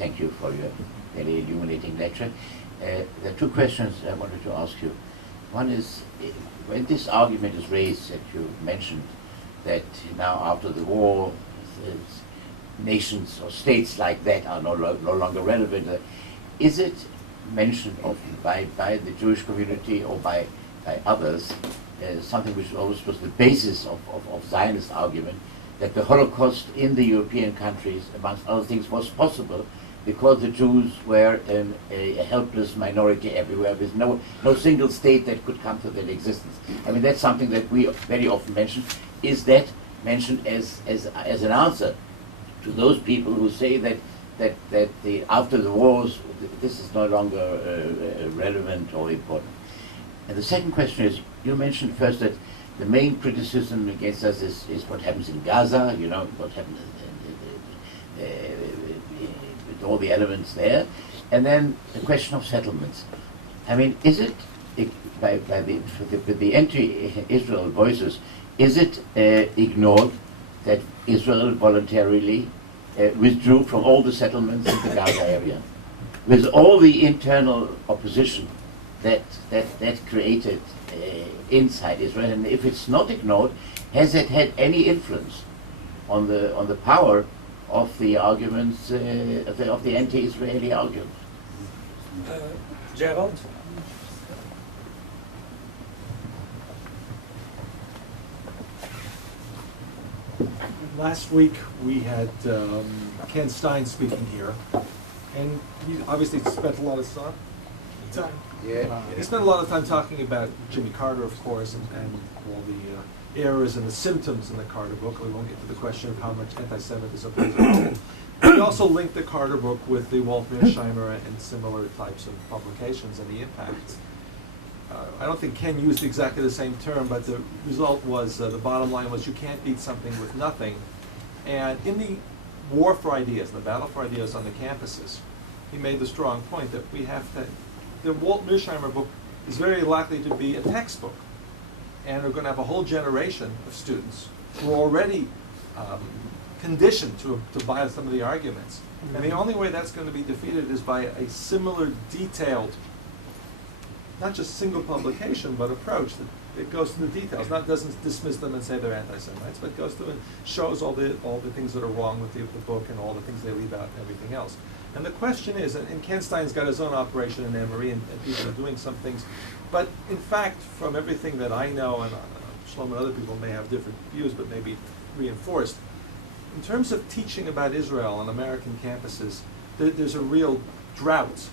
thank you for your very illuminating lecture. There are two questions I wanted to ask you. One is, when this argument is raised that you mentioned, that now after the war, nations or states like that are no longer relevant, is it mentioned often by the Jewish community or by others, something which always was the basis of Zionist argument, that the Holocaust in the European countries, amongst other things, was possible because the Jews were a helpless minority everywhere, with no single state that could come to their existence. I mean, that's something that we very often mention. Is that mentioned as an answer to those people who say that after the wars, this is no longer relevant or important? And the second question is, you mentioned first that the main criticism against us is what happens in Gaza, you know, what happens with all the elements there, and then the question of settlements. I mean, is it, by the anti-Israel voices, is it ignored that Israel voluntarily withdrew from all the settlements in the Gaza area, with all the internal opposition that created inside Israel? And if it's not ignored, has it had any influence on the power of the arguments of the anti-Israeli arguments? Gerald? Last week we had Ken Stein speaking here, and he obviously spent a lot of time. He spent a lot of time talking about Jimmy Carter, of course, and all the errors and the symptoms in the Carter book. We won't get to the question of how much anti-Semitism plays a role. We also linked the Carter book with the Walt Mearsheimer and similar types of publications and the impacts. I don't think Ken used exactly the same term, but the result was, the bottom line was, you can't beat something with nothing. And in the war for ideas, the battle for ideas on the campuses, he made the strong point that we have to, the Walt Mearsheimer book is very likely to be a textbook. And we're going to have a whole generation of students who are already conditioned to buy some of the arguments. And the only way that's going to be defeated is by a similar detailed, not just single publication, but approach that goes to the details, doesn't dismiss them and say they're anti-Semites, but goes through and shows all the things that are wrong with the book and all the things they leave out and everything else. And the question is, and Ken Stein's got his own operation in Emory, and people are doing some things, but in fact, from everything that I know, and Shlomo and other people may have different views, but maybe reinforced, in terms of teaching about Israel on American campuses, there's a real drought.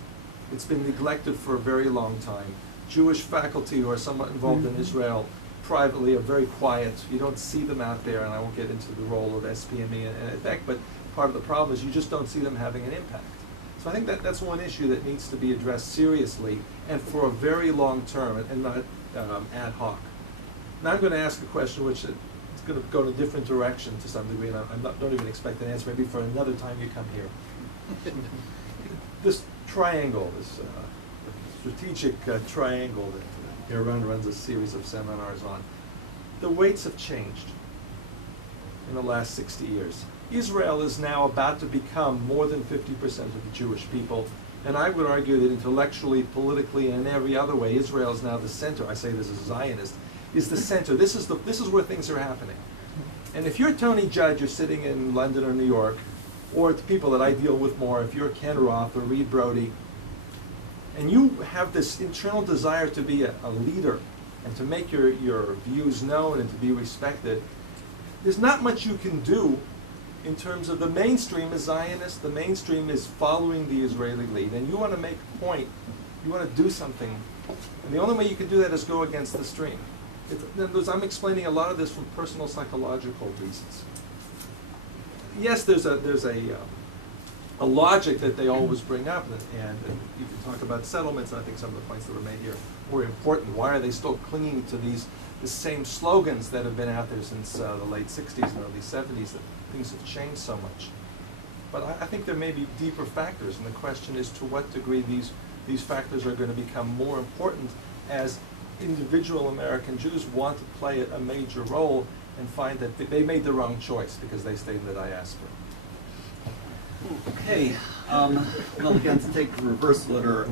It's been neglected for a very long time. Jewish faculty who are somewhat involved in Israel privately are very quiet. You don't see them out there, and I won't get into the role of SPME and EDEC, but part of the problem is you just don't see them having an impact. So I think that's one issue that needs to be addressed seriously and for a very long term and not ad hoc. Now I'm going to ask a question which is going to go in a different direction to some degree, and don't even expect an answer, maybe for another time you come here. This triangle, this strategic triangle that Aaron runs a series of seminars on, the weights have changed in the last 60 years. Israel is now about to become more than 50% of the Jewish people, and I would argue that intellectually, politically, and in every other way, Israel is now the center. I say this as a Zionist, is the center. This is where things are happening. And if you're Tony Judd, you're sitting in London or New York, or the people that I deal with more, if you're Ken Roth or Reed Brody, and you have this internal desire to be a leader and to make your views known and to be respected, there's not much you can do in terms of the mainstream is Zionist, the mainstream is following the Israeli lead, and you want to make a point, you want to do something, and the only way you can do that is go against the stream. I'm explaining a lot of this from personal psychological reasons. Yes, there's a logic that they always bring up, and you can talk about settlements, and I think some of the points that were made here were important. Why are they still clinging to the same slogans that have been out there since the late 60s and early 70s, that things have changed so much? But I think there may be deeper factors, and the question is to what degree these factors are going to become more important as individual American Jews want to play a major role and find that they made the wrong choice because they stayed in the diaspora. Okay. Well, again, to take the reverse order,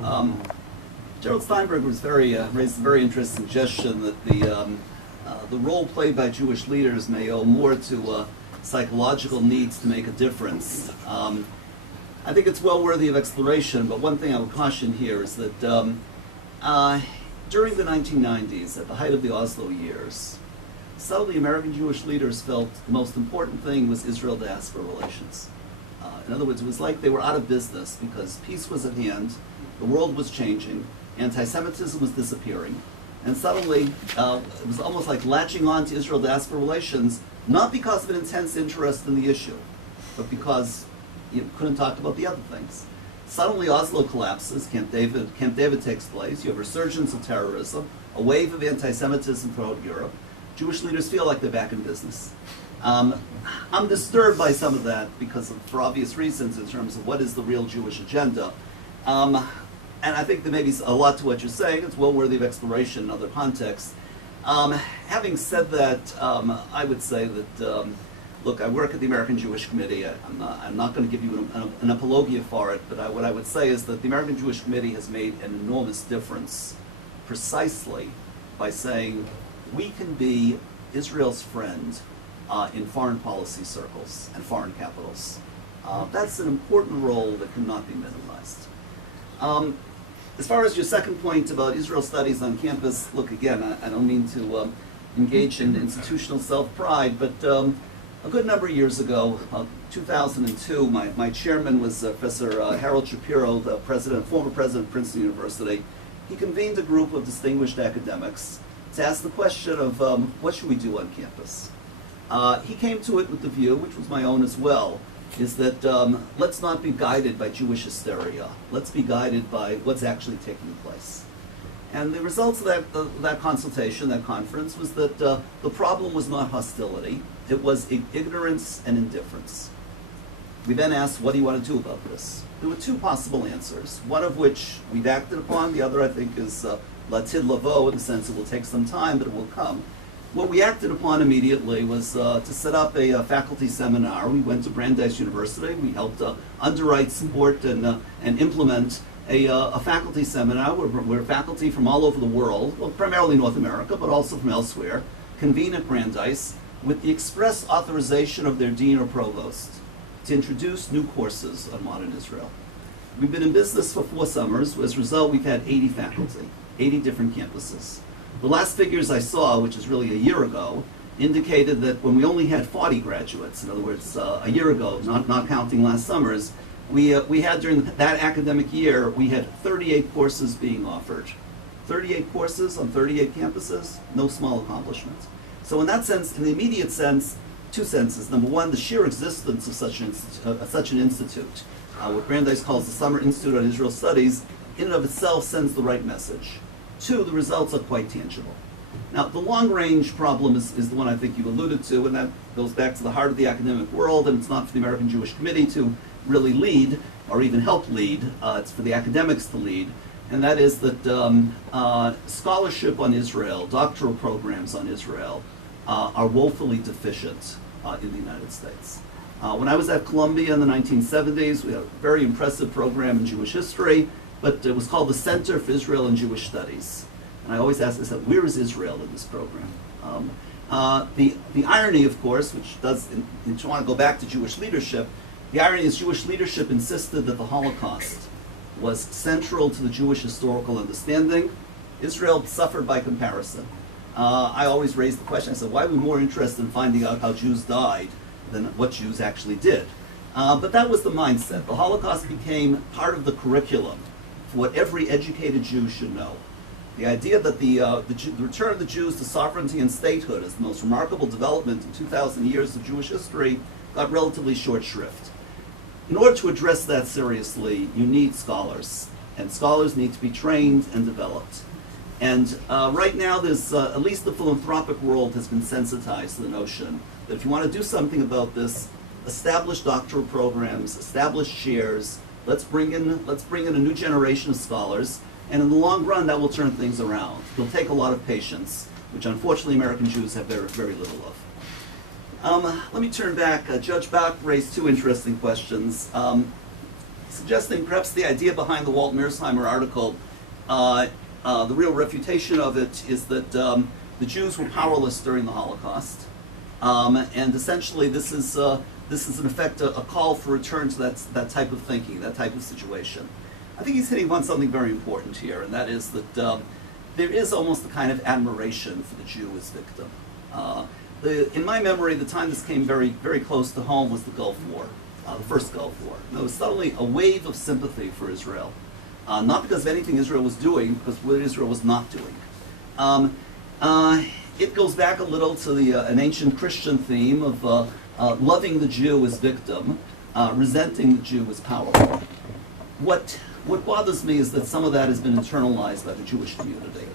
Gerald Steinberg was raised a very interesting suggestion that the role played by Jewish leaders may owe more to psychological needs to make a difference. I think it's well worthy of exploration, but one thing I would caution here is that during the 1990s, at the height of the Oslo years, suddenly American Jewish leaders felt the most important thing was Israel-diaspora relations. In other words, it was like they were out of business because peace was at hand, the world was changing, anti-Semitism was disappearing, and suddenly it was almost like latching on to Israel-diaspora relations, not because of an intense interest in the issue, but because you couldn't talk about the other things. Suddenly Oslo collapses, Camp David takes place, you have a resurgence of terrorism, a wave of anti-Semitism throughout Europe. Jewish leaders feel like they're back in business. I'm disturbed by some of that because for obvious reasons in terms of what is the real Jewish agenda. And I think there may be a lot to what you're saying. It's well worthy of exploration in other contexts. Having said that, I would say that, look, I work at the American Jewish Committee. I'm not going to give you an apologia for it, but what I would say is that the American Jewish Committee has made an enormous difference precisely by saying we can be Israel's friend in foreign policy circles and foreign capitals. That's an important role that cannot be minimized. As far as your second point about Israel studies on campus, look, again, I don't mean to engage in institutional self-pride, but a good number of years ago, 2002, my chairman was Professor Harold Shapiro, the former president of Princeton University. He convened a group of distinguished academics to ask the question of what should we do on campus. He came to it with the view, which was my own as well, is that let's not be guided by Jewish hysteria. Let's be guided by what's actually taking place. And the results of that consultation, that conference, was that the problem was not hostility. It was ignorance and indifference. We then asked, what do you want to do about this? There were two possible answers, one of which we've acted upon. The other, I think, is latid lavo, in the sense it will take some time, but it will come. What we acted upon immediately was to set up a faculty seminar. We went to Brandeis University. We helped underwrite, support, and implement a faculty seminar where faculty from all over the world, well, primarily North America, but also from elsewhere, convene at Brandeis with the express authorization of their dean or provost to introduce new courses on modern Israel. We've been in business for 4 summers. As a result, we've had 80 faculty, 80 different campuses. The last figures I saw, which is really a year ago, indicated that when we only had 40 graduates, in other words, a year ago, not counting last summers, we had during that academic year, we had 38 courses being offered. 38 courses on 38 campuses, no small accomplishment. So in that sense, in the immediate sense, 2 senses. Number one, the sheer existence of such an institute, what Brandeis calls the Summer Institute on Israel Studies, in and of itself sends the right message. 2, the results are quite tangible. Now, the long-range problem is the one I think you alluded to, and that goes back to the heart of the academic world, and it's not for the American Jewish Committee to really lead, or even help lead. It's for the academics to lead, and that is that scholarship on Israel, doctoral programs on Israel, are woefully deficient in the United States. When I was at Columbia in the 1970s, we had a very impressive program in Jewish history, but it was called the Center for Israel and Jewish Studies. And I always ask myself, where is Israel in this program? The irony, of course, which does, if you want to go back to Jewish leadership, the irony is Jewish leadership insisted that the Holocaust was central to the Jewish historical understanding. Israel suffered by comparison. I always raised the question, I said, why are we more interested in finding out how Jews died than what Jews actually did? But that was the mindset. The Holocaust became part of the curriculum for what every educated Jew should know. The idea that the return of the Jews to sovereignty and statehood is the most remarkable development in 2,000 years of Jewish history got relatively short shrift. In order to address that seriously, you need scholars, and scholars need to be trained and developed. And right now, there's at least the philanthropic world has been sensitized to the notion that if you want to do something about this, establish doctoral programs, establish chairs. Let's bring in a new generation of scholars, and in the long run, that will turn things around. It'll take a lot of patience, which unfortunately American Jews have very, very little of. Let me turn back. Judge Bach raised 2 interesting questions. suggesting perhaps the idea behind the Walt Mearsheimer article, the real refutation of it is that the Jews were powerless during the Holocaust, and essentially this is in effect a call for return to that type of thinking, that type of situation. I think he's hitting on something very important here, and that is that there is almost a kind of admiration for the Jew as victim. In my memory, the time this came very, very close to home was the Gulf War, the first Gulf War. There was suddenly a wave of sympathy for Israel, not because of anything Israel was doing, because what Israel was not doing. It goes back a little to an ancient Christian theme of loving the Jew as victim, resenting the Jew as powerful. What bothers me is that some of that has been internalized by the Jewish community.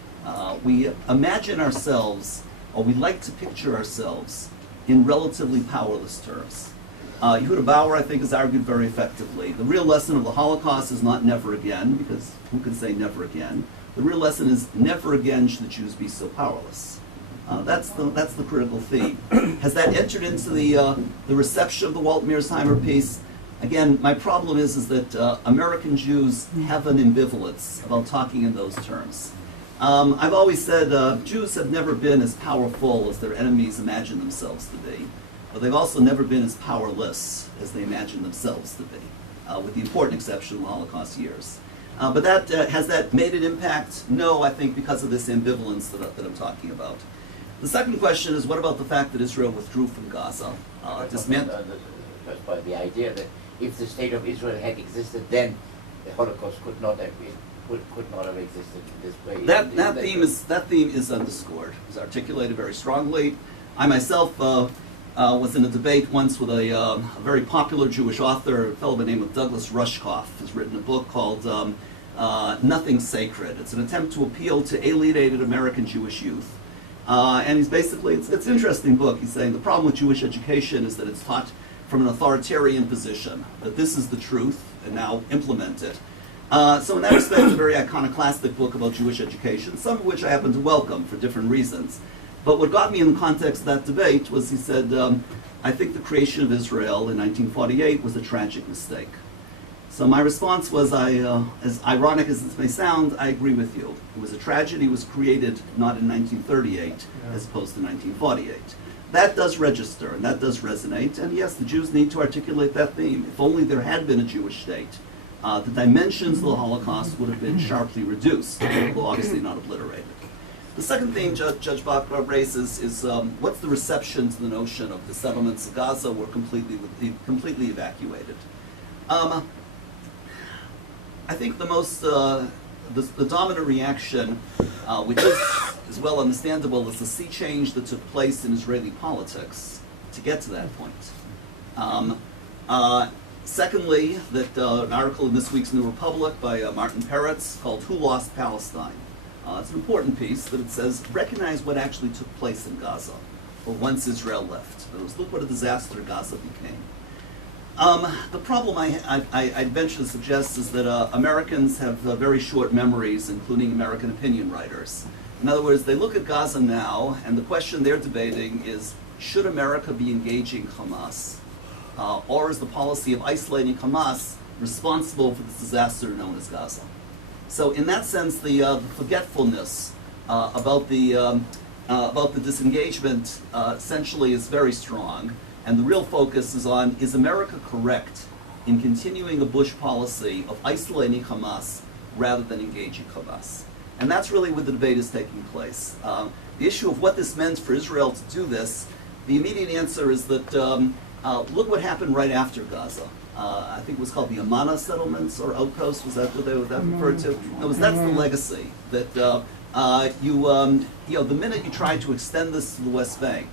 We imagine ourselves, or we like to picture ourselves, in relatively powerless terms. Yehuda Bauer, I think, has argued very effectively. The real lesson of the Holocaust is not never again, because who can say never again? The real lesson is never again should the Jews be so powerless. That's the critical theme. Has that entered into the reception of the Walt Mearsheimer piece? Again, my problem is that American Jews have an ambivalence about talking in those terms. I've always said Jews have never been as powerful as their enemies imagine themselves to be, but they've also never been as powerless as they imagine themselves to be, with the important exception of the Holocaust years. But has that made an impact? No, I think because of this ambivalence that I'm talking about. The second question is, what about the fact that Israel withdrew from Gaza? Just by the idea that if the state of Israel had existed, then the Holocaust could not have existed in this way. That theme is underscored, is articulated very strongly. I myself was in a debate once with a very popular Jewish author, a fellow by the name of Douglas Rushkoff, who's written a book called Nothing Sacred. It's an attempt to appeal to alienated American Jewish youth. And he's basically, it's an interesting book. He's saying the problem with Jewish education is that it's taught from an authoritarian position, that this is the truth, and now implement it. So in that respect, it's a very iconoclastic book about Jewish education, some of which I happen to welcome for different reasons. But what got me in the context of that debate was he said, I think the creation of Israel in 1948 was a tragic mistake. So my response was, as ironic as this may sound, I agree with you. It was a tragedy. It was created not in 1938 as opposed to 1948. That does register and that does resonate. And yes, the Jews need to articulate that theme. If only there had been a Jewish state, the dimensions of the Holocaust would have been sharply reduced, although obviously not obliterated. The second theme Judge Bob raises is what's the reception to the notion of the settlements of Gaza were completely evacuated. I think the most, the dominant reaction, which is well understandable, is the sea change that took place in Israeli politics to get to that point. Secondly, that an article in this week's New Republic by Martin Parrot called "Who Lost Palestine?" It's an important piece that it says, recognize what actually took place in Gaza, or once Israel left. In other words, look what a disaster Gaza became. The problem I'd venture to suggest is that Americans have very short memories, including American opinion writers. In other words, they look at Gaza now, and the question they're debating is, should America be engaging Hamas? Or is the policy of isolating Hamas responsible for this disaster known as Gaza? So in that sense, the forgetfulness about the disengagement essentially is very strong. And the real focus is on, is America correct in continuing a Bush policy of isolating Hamas rather than engaging Hamas? And that's really where the debate is taking place. The issue of what this meant for Israel to do this, the immediate answer is that look what happened right after Gaza. I think it was called the Amana settlements or outposts. Was that what they were referred to? No, that's the legacy that the minute you tried to extend this to the West Bank,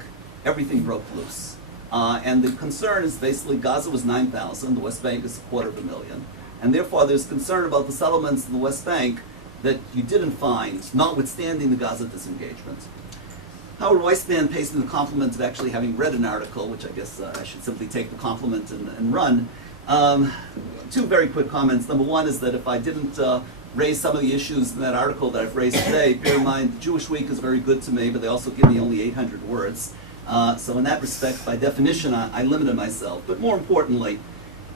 everything broke loose. And the concern is basically Gaza was 9,000, the West Bank is 250,000, and therefore there's concern about the settlements in the West Bank that you didn't find, notwithstanding the Gaza disengagement. Howard Weissman pays me the compliment of actually having read an article, which I guess I should simply take the compliment and run. Two very quick comments. Number one is that if I didn't raise some of the issues in that article that I've raised today, bear in mind the Jewish Week is very good to me, but they also give me only 800 words. So in that respect, by definition, I limited myself. But more importantly,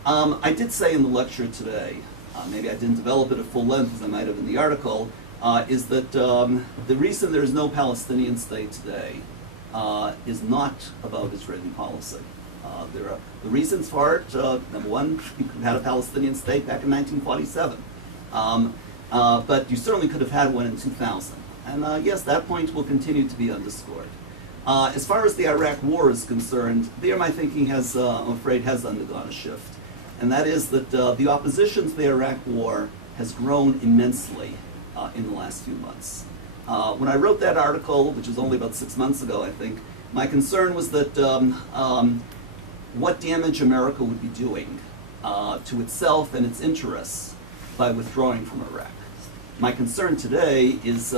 I did say in the lecture today, maybe I didn't develop it at full length as I might have in the article, is that the reason there is no Palestinian state today is not about Israeli policy. There are the reasons for it. Number one, you could have had a Palestinian state back in 1947. But you certainly could have had one in 2000. And yes, that point will continue to be underscored. As far as the Iraq War is concerned, there my thinking has, I'm afraid, has undergone a shift. And that is that the opposition to the Iraq War has grown immensely in the last few months. When I wrote that article, which was only about 6 months ago, I think, my concern was that what damage America would be doing to itself and its interests by withdrawing from Iraq. My concern today is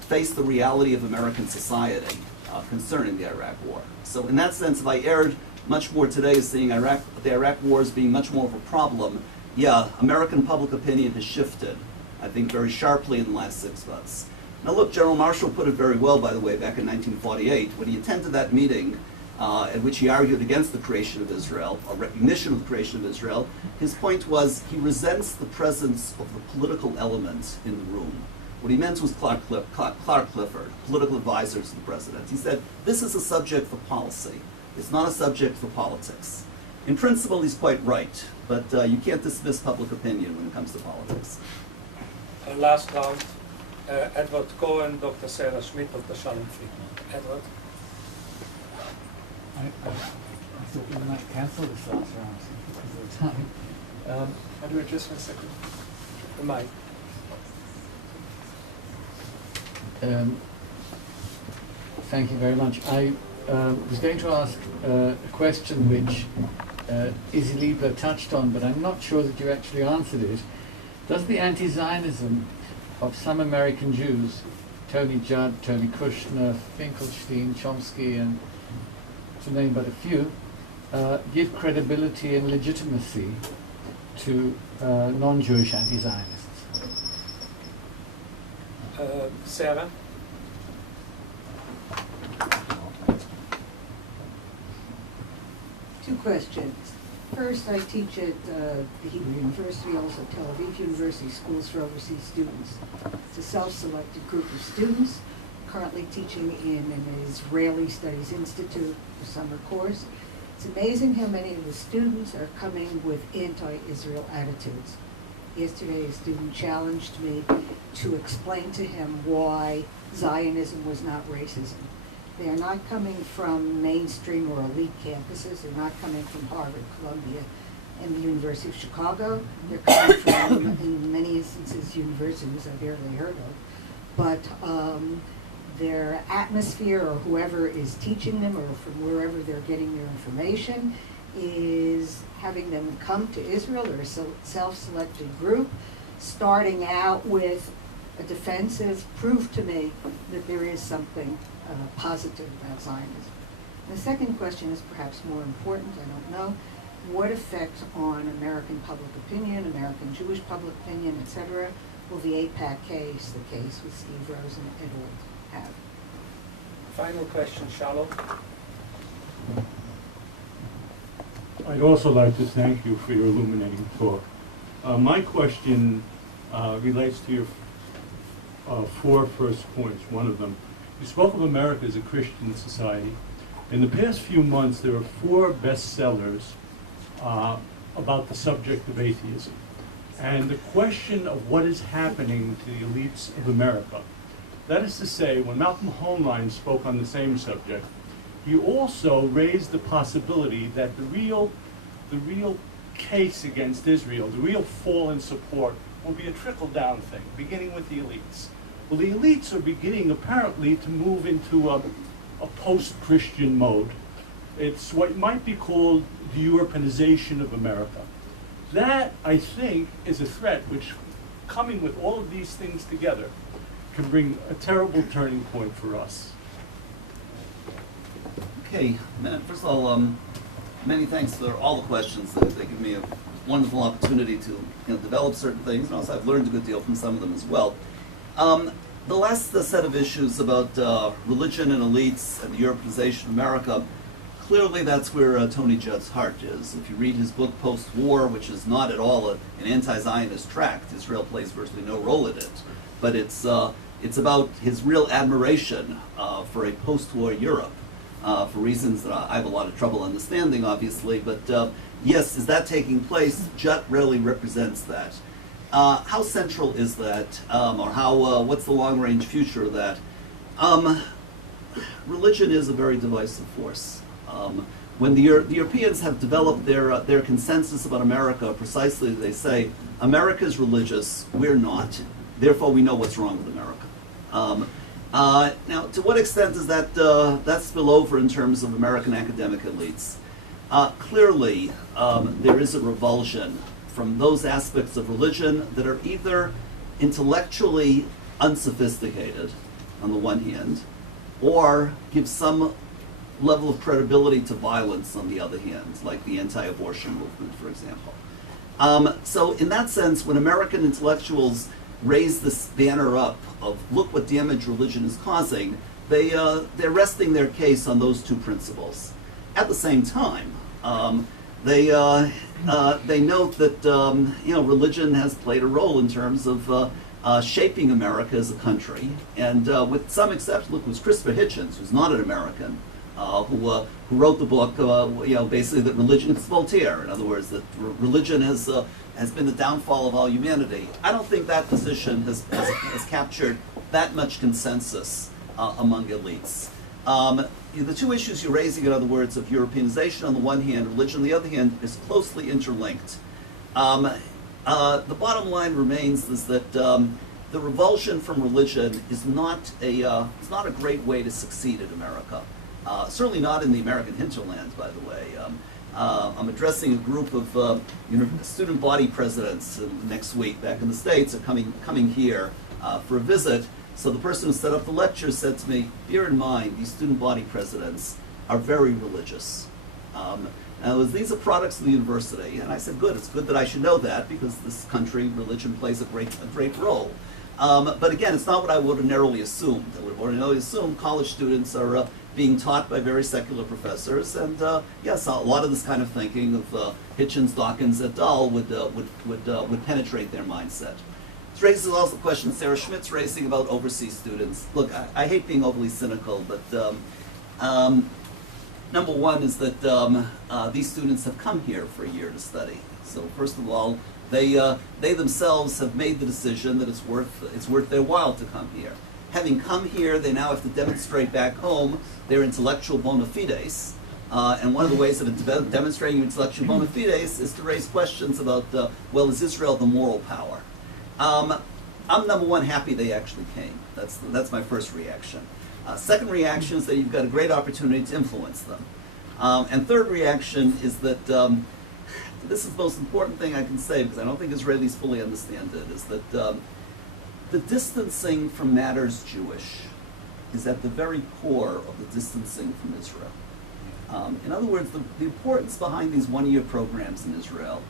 face the reality of American society concerning the Iraq War. So in that sense, if I erred much more today as seeing the Iraq War as being much more of a problem, yeah, American public opinion has shifted, I think, very sharply in the last 6 months. Now look, General Marshall put it very well, by the way, back in 1948, when he attended that meeting at which he argued against the creation of Israel, or recognition of the creation of Israel. His point was he resents the presence of the political element in the room. What he meant was Clark Clifford, political advisor to the president. He said, this is a subject for policy. It's not a subject for politics. In principle, he's quite right, but you can't dismiss public opinion when it comes to politics. Last round, Edward Cohen, Dr. Sara Sun, Dr. Shalom Friedman. Edward? I thought we might cancel this last round because of the time. How do we just for a second? The mic. Thank you very much. I was going to ask a question which Izzy Liebler touched on, but I'm not sure that you actually answered it. Does the anti-Zionism of some American Jews, Tony Judd, Tony Kushner, Finkelstein, Chomsky, and to name but a few, give credibility and legitimacy to non-Jewish anti-Zionists? Sarah? Two questions. First, I teach at the Hebrew University, also Tel Aviv University Schools for Overseas Students. It's a self-selected group of students currently teaching in an Israeli Studies Institute for summer course. It's amazing how many of the students are coming with anti-Israel attitudes. Yesterday, a student challenged me to explain to him why Zionism was not racism. They are not coming from mainstream or elite campuses. They're not coming from Harvard, Columbia, and the University of Chicago. They're coming from, in many instances, universities I barely heard of. But their atmosphere, or whoever is teaching them, or from wherever they're getting their information, is having them come to Israel. They're a self-selected group, starting out with a defensive proof to me that there is something positive about Zionism. And the second question is perhaps more important, I don't know. What effect on American public opinion, American Jewish public opinion, etc., will the AIPAC case, the case with Steve Rosen et al., have? Final question, Shalom. I'd also like to thank you for your illuminating talk. My question relates to your four first points. One of them, you spoke of America as a Christian society. In the past few months, there are 4 bestsellers about the subject of atheism. And the question of what is happening to the elites of America. That is to say, when Malcolm Hoenlein spoke on the same subject, he also raised the possibility that the real case against Israel, the real fall in support, will be a trickle-down thing, beginning with the elites. Well, the elites are beginning, apparently, to move into a post-Christian mode. It's what might be called the Europeization of America. That, I think, is a threat which, coming with all of these things together, can bring a terrible turning point for us. Okay, first of all, many thanks for all the questions. They give me a wonderful opportunity to develop certain things, and also I've learned a good deal from some of them as well. The last set of issues about religion and elites and the Europeization of America, clearly that's where Tony Judd's heart is. If you read his book Post-War, which is not at all an anti-Zionist tract, Israel plays virtually no role in it, but it's about his real admiration for a post-war Europe, for reasons that I have a lot of trouble understanding, obviously, but yes, is that taking place? Judd rarely represents that. How central is that, or how? What's the long-range future of that? Religion is a very divisive force. When the Europeans have developed their consensus about America, precisely they say, America is religious, we're not, therefore we know what's wrong with America. Now, to what extent does that spill over in terms of American academic elites? Clearly, there is a revulsion from those aspects of religion that are either intellectually unsophisticated, on the one hand, or give some level of credibility to violence on the other hand, like the anti-abortion movement, for example. So in that sense, when American intellectuals raise this banner up of look what damage religion is causing, they're resting their case on those two principles. At the same time, they note that religion has played a role in terms of shaping America as a country, and with some exception, look, it was Christopher Hitchens, who's not an American, who wrote the book, basically that religion is Voltaire. In other words, that religion has been the downfall of all humanity. I don't think that position has captured that much consensus among elites. The two issues you're raising, in other words, of Europeanization on the one hand, religion on the other hand, is closely interlinked. The bottom line remains is that the revulsion from religion is not a great way to succeed in America. Certainly not in the American hinterland, by the way. I'm addressing a group of student body presidents next week back in the States, are coming here for a visit. So the person who set up the lecture said to me, bear in mind, these student body presidents are very religious. These are products of the university, and I said, good, it's good that I should know that, because this country, religion plays a great role. But again, it's not what I would ordinarily assume. I would ordinarily assume college students are being taught by very secular professors, and yes, a lot of this kind of thinking of Hitchens, Dawkins, et al. would penetrate their mindset. This raises also the question Sarah Schmidt's raising about overseas students. Look, I hate being overly cynical, but number one is that these students have come here for a year to study. So first of all, they themselves have made the decision that it's worth their while to come here. Having come here, they now have to demonstrate back home their intellectual bona fides. And one of the ways of demonstrating your intellectual bona fides is to raise questions about, is Israel the moral power? I'm number one happy they actually came. That's my first reaction. Second reaction is that you've got a great opportunity to influence them. And third reaction is that this is the most important thing I can say, because I don't think Israelis fully understand it, is that the distancing from matters Jewish is at the very core of the distancing from Israel. In other words, the importance behind these one-year programs in Israel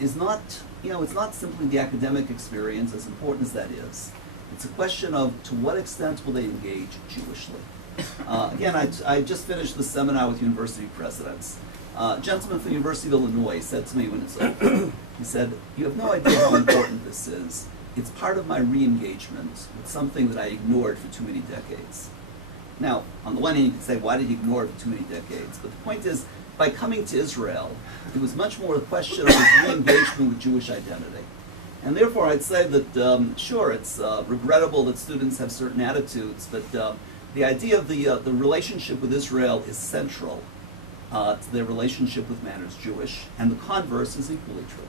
is not, it's not simply the academic experience, as important as that is. It's a question of to what extent will they engage Jewishly. Again, I just finished the seminar with university presidents. A gentleman from the University of Illinois said to me when it's over, he said, you have no idea how important this is. It's part of my re-engagement with something that I ignored for too many decades. Now, on the one hand, you could say, why did you ignore it for too many decades? But the point is, by coming to Israel, it was much more a question of his re-engagement with Jewish identity. And therefore, I'd say that, sure, it's regrettable that students have certain attitudes, but the idea of the relationship with Israel is central to their relationship with matters Jewish, and the converse is equally true.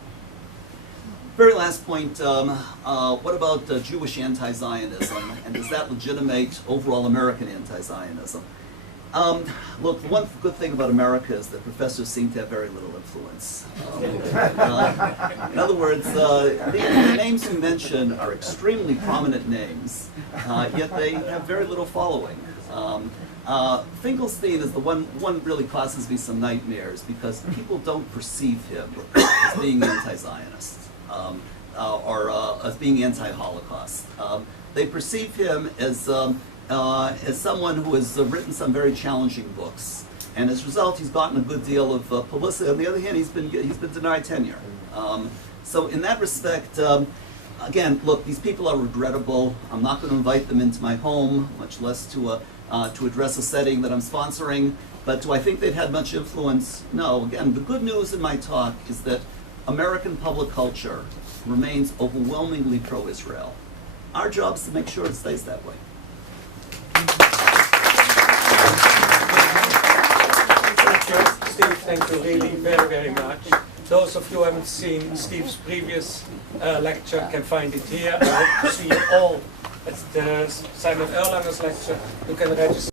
Very last point, what about Jewish anti-Zionism, and does that legitimate overall American anti-Zionism? Look, one good thing about America is that professors seem to have very little influence. In other words, the names you mention are extremely prominent names, yet they have very little following. Finkelstein is the one really causes me some nightmares, because people don't perceive him as being anti-Zionist or as being anti-Holocaust. They perceive him as someone who has written some very challenging books, And as a result, he's gotten a good deal of publicity. On the other hand, he's been denied tenure. So in that respect, again, look, these people are regrettable. I'm not going to invite them into my home, much less to address a setting that I'm sponsoring. But do I think they've had much influence? No. Again, the good news in my talk is that American public culture remains overwhelmingly pro-Israel. Our job is to make sure it stays that way. Steve, thank you really very, very much. Those of you who haven't seen Steve's previous lecture can find it here. I hope to see you all at the Simon Erlanger's lecture. You can register.